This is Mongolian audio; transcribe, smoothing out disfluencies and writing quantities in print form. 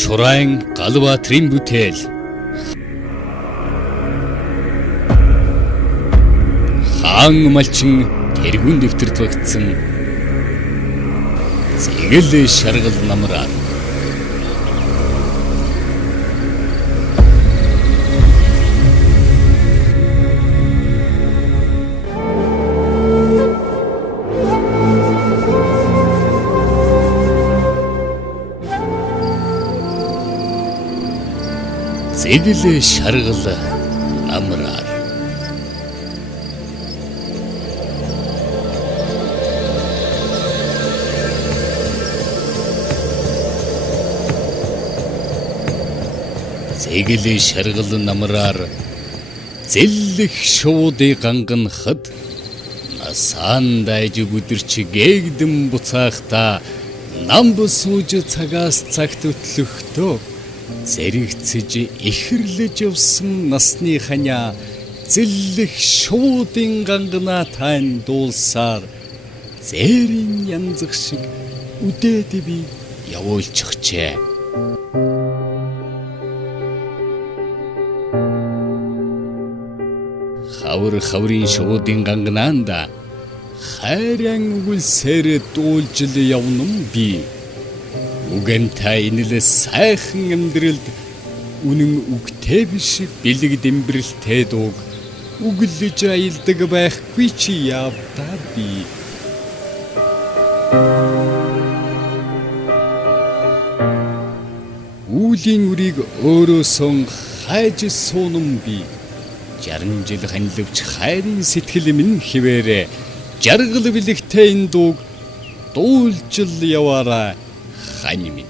Чураан Галбаатрын бүтээл. Хаан малчин тэргүүн дэвтэрт багтсан зэгэл шаргал намраа. Зэгэл шаргал намраа. Зэгэл шаргал намраар зэллэх шуудыг гангахад насаан дайж бүдэрч гээгдэн буцаахта намб сууж цагаас цагт өтлөхдөө зэрэгцэж ихэрлэж явсан насны ханя зэллэх шуудын гангана тань дуулсаар зээрийн янзах шиг үдээд би явуулчихжээ. Хаврын шуудын ганганаанда хайран үлсээр дуулж явнам би. Үгэнтэй инэл сайхан амьдралд үнэн үгтэй биш бэлэг дэмбэрэлтэй дууг үглэж аялдаг байхгүй чи явдаа би. Үлийн үрийг өөрөөсөн хайж суунам би. 60 жил ханилвч хайрын сэтгэл минь хിവэрэ жаргал бэлэгтэй энэ дууг дуулж яваарай хань минь.